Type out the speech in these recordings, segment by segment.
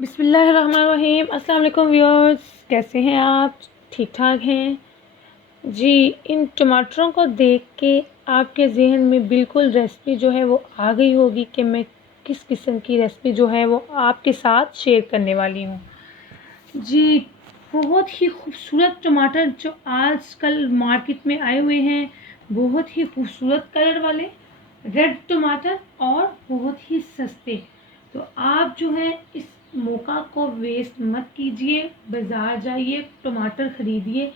बिस्मिल्लाहिर्रहमानिर्रहीम। अस्सलाम वालेकुम व्यूअर्स, कैसे हैं आप? ठीक ठाक हैं जी। इन टमाटरों को देख के आपके ज़हन में बिल्कुल रेसिपी जो है वो आ गई होगी कि मैं किस किस्म की रेसिपी जो है वो आपके साथ शेयर करने वाली हूँ जी। बहुत ही खूबसूरत टमाटर जो आजकल मार्केट में आए हुए हैं, बहुत ही खूबसूरत कलर वाले रेड टमाटर और बहुत ही सस्ते। तो आप जो है इस मौका को वेस्ट मत कीजिए, बाज़ार जाइए, टमाटर ख़रीदिए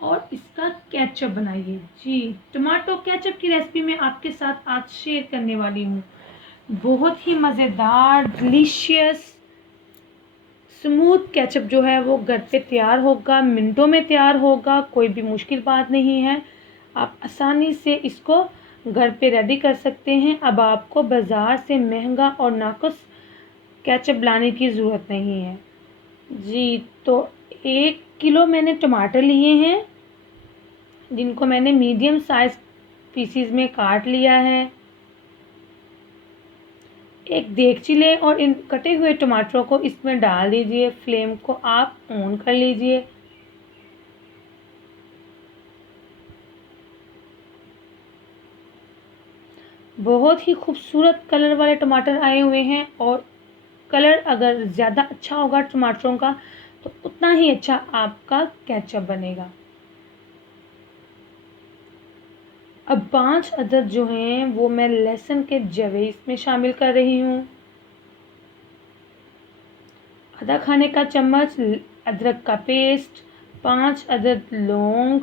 और इसका केचप बनाइए जी। टमाटो केचप की रेसिपी मैं आपके साथ आज शेयर करने वाली हूँ। बहुत ही मज़ेदार, डिलीशियस, स्मूथ केचप जो है वो घर पे तैयार होगा, मिनटों में तैयार होगा, कोई भी मुश्किल बात नहीं है। आप आसानी से इसको घर पे रेडी कर सकते हैं। अब आपको बाज़ार से महंगा और नाक़ुस केचप लाने की ज़रूरत नहीं है जी। तो 1 किलो मैंने टमाटर लिए हैं, जिनको मैंने मीडियम साइज़ पीसीज में काट लिया है। एक देगची लें और इन कटे हुए टमाटरों को इसमें डाल दीजिए। फ्लेम को आप ऑन कर लीजिए। बहुत ही खूबसूरत कलर वाले टमाटर आए हुए हैं और कलर अगर ज़्यादा अच्छा होगा टमाटरों का तो उतना ही अच्छा आपका केचप बनेगा। अब 5 अदद जो हैं वो मैं लहसुन के जवे इसमें शामिल कर रही हूँ। आधा खाने का चम्मच अदरक का पेस्ट, 5 अदद लौंग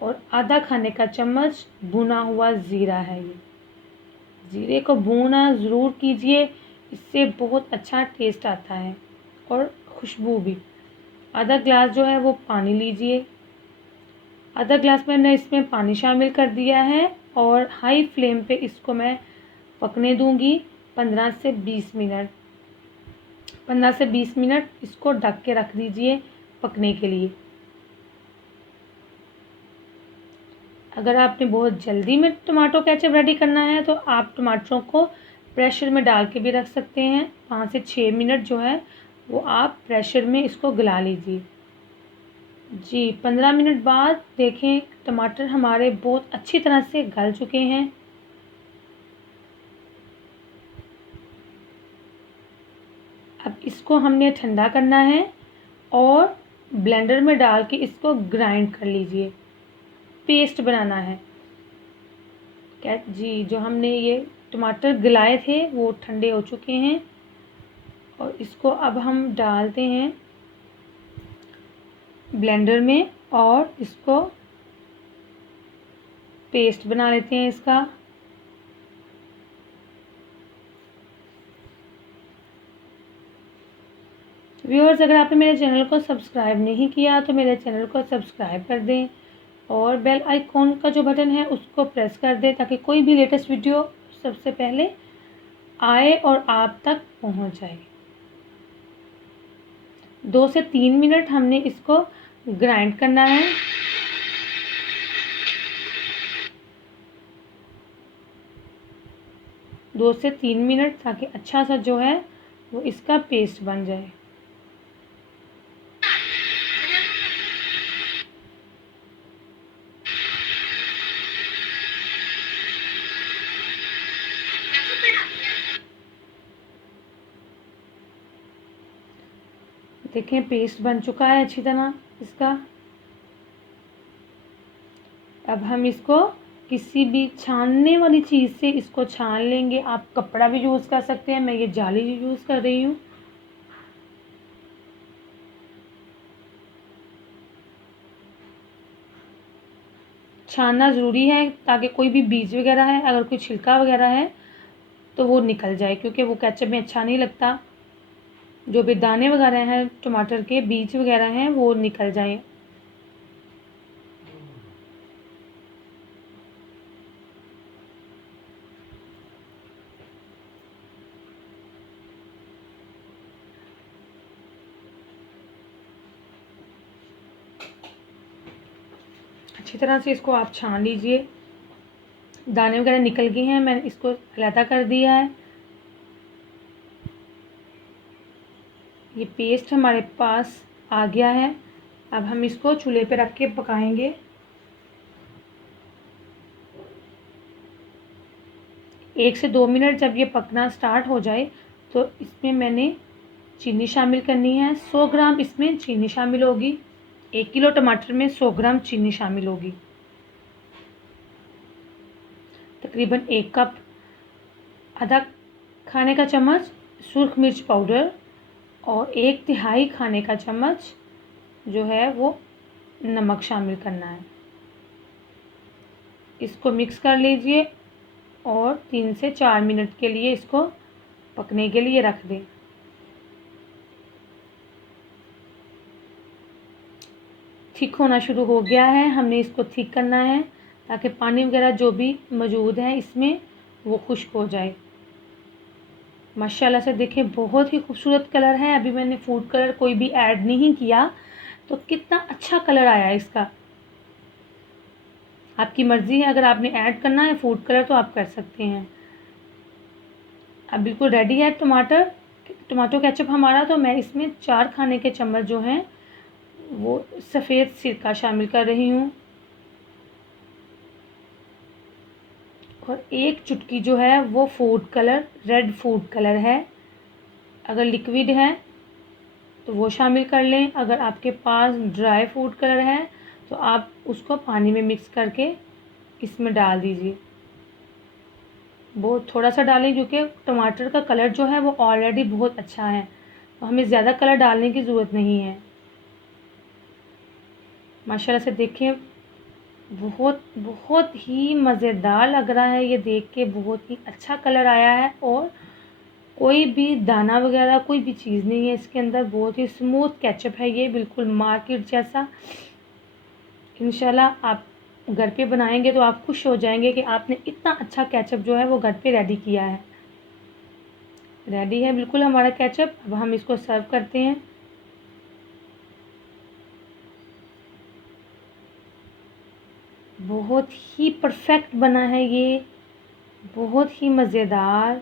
और आधा खाने का चम्मच भुना हुआ ज़ीरा है। ये ज़ीरे को भूना ज़रूर कीजिए, इससे बहुत अच्छा टेस्ट आता है और खुशबू भी। आधा ग्लास जो है वो पानी लीजिए। आधा ग्लास मैंने इसमें पानी शामिल कर दिया है और हाई फ्लेम पे इसको मैं पकने दूंगी 15 से 20 मिनट। 15 से 20 मिनट इसको ढक के रख दीजिए पकने के लिए। अगर आपने बहुत जल्दी में टमाटो केचप रेडी करना है तो आप टमाटरों को प्रेशर में डाल के भी रख सकते हैं। 5 से 6 मिनट जो है वो आप प्रेशर में इसको गला लीजिए जी। 15 मिनट बाद देखें टमाटर हमारे बहुत अच्छी तरह से गल चुके हैं। अब इसको हमने ठंडा करना है और ब्लेंडर में डाल के इसको ग्राइंड कर लीजिए, पेस्ट बनाना है क्या जी। जो हमने ये टमाटर गलाए थे वो ठंडे हो चुके हैं और इसको अब हम डालते हैं ब्लेंडर में और इसको पेस्ट बना लेते हैं इसका। व्यूअर्स, अगर आपने मेरे चैनल को सब्सक्राइब नहीं किया तो मेरे चैनल को सब्सक्राइब कर दें और बेल आइकॉन का जो बटन है उसको प्रेस कर दें ताकि कोई भी लेटेस्ट वीडियो सबसे पहले आए और आप तक पहुंच जाए। 2 से 3 मिनट हमने इसको ग्राइंड करना है। दो से 3 मिनट ताकि अच्छा सा जो है वो इसका पेस्ट बन जाए। देखें पेस्ट बन चुका है अच्छी तरह इसका। अब हम इसको किसी भी छानने वाली चीज़ से इसको छान लेंगे। आप कपड़ा भी यूज़ कर सकते हैं, मैं ये जाली यूज़ कर रही हूँ। छानना ज़रूरी है ताकि कोई भी बीज वगैरह है, अगर कोई छिलका वगैरह है तो वो निकल जाए, क्योंकि वो केचप में अच्छा नहीं लगता। जो भी दाने वगैरह हैं टमाटर के, बीज वगैरह हैं, वो निकल जाएं। अच्छी तरह से इसको आप छान लीजिए। दाने वगैरह निकल गए हैं, मैंने इसको अलहदा कर दिया है। ये पेस्ट हमारे पास आ गया है। अब हम इसको चूल्हे पे रख के पकाएंगे। 1 से 2 मिनट जब ये पकना स्टार्ट हो जाए तो इसमें मैंने चीनी शामिल करनी है। 100 ग्राम इसमें चीनी शामिल होगी। 1 किलो टमाटर में 100 ग्राम चीनी शामिल होगी। तकरीबन 1 कप, आधा खाने का चम्मच सुर्ख मिर्च पाउडर और 1/3 खाने का चम्मच जो है वो नमक शामिल करना है। इसको मिक्स कर लीजिए और 3 से 4 मिनट के लिए इसको पकने के लिए रख दें। थिक होना शुरू हो गया है, हमने इसको थिक करना है ताकि पानी वगैरह जो भी मौजूद है इसमें वो खुश्क हो जाए। माशाल्लाह से देखें बहुत ही खूबसूरत कलर है। अभी मैंने फूड कलर कोई भी ऐड नहीं किया तो कितना अच्छा कलर आया इसका। आपकी मर्ज़ी है, अगर आपने ऐड करना है फूड कलर तो आप कर सकते हैं। अब बिल्कुल रेडी है टमाटो केचप हमारा। तो मैं इसमें 4 खाने के चम्मच जो हैं वो सफ़ेद सिरका शामिल कर रही हूँ और 1 चुटकी जो है वो food colour, red food colour है। अगर लिक्विड है तो वो शामिल कर लें। अगर आपके पास ड्राई फूड कलर है तो आप उसको पानी में मिक्स करके इसमें डाल दीजिए। बहुत थोड़ा सा डालें क्योंकि टमाटर का कलर जो है वो ऑलरेडी बहुत अच्छा है, तो हमें ज़्यादा कलर डालने की ज़रूरत नहीं है। माशाल्लाह से देखें बहुत बहुत ही मज़ेदार लग रहा है। ये देख के बहुत ही अच्छा कलर आया है और कोई भी दाना वगैरह कोई भी चीज़ नहीं है इसके अंदर। बहुत ही स्मूथ केचप है ये, बिल्कुल मार्केट जैसा। इंशाल्लाह आप घर पे बनाएंगे तो आप खुश हो जाएंगे कि आपने इतना अच्छा केचप जो है वो घर पे रेडी किया है। रेडी है बिल्कुल हमारा केचप। अब हम इसको सर्व करते हैं। बहुत ही परफेक्ट बना है ये, बहुत ही मज़ेदार।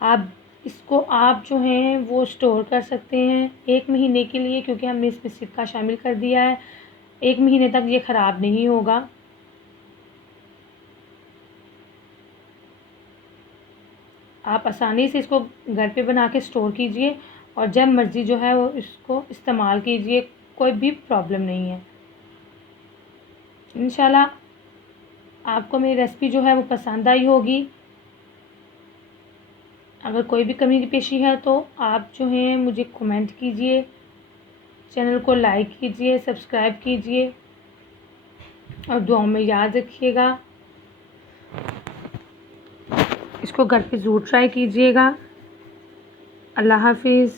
आप जो हैं वो स्टोर कर सकते हैं 1 महीने के लिए, क्योंकि हमने इसमें सिरका शामिल कर दिया है। 1 महीने तक ये ख़राब नहीं होगा। आप आसानी से इसको घर पे बना के स्टोर कीजिए और जब मर्ज़ी जो है वो इसको इस्तेमाल कीजिए, कोई भी प्रॉब्लम नहीं है। इंशाल्लाह आपको मेरी रेसिपी जो है वो पसंद आई होगी। अगर कोई भी कमी पेशी है तो आप जो हैं मुझे कमेंट कीजिए, चैनल को लाइक कीजिए, सब्सक्राइब कीजिए और दुआओं में याद रखिएगा। इसको घर पे ज़रूर ट्राई कीजिएगा। अल्लाह हाफिज़।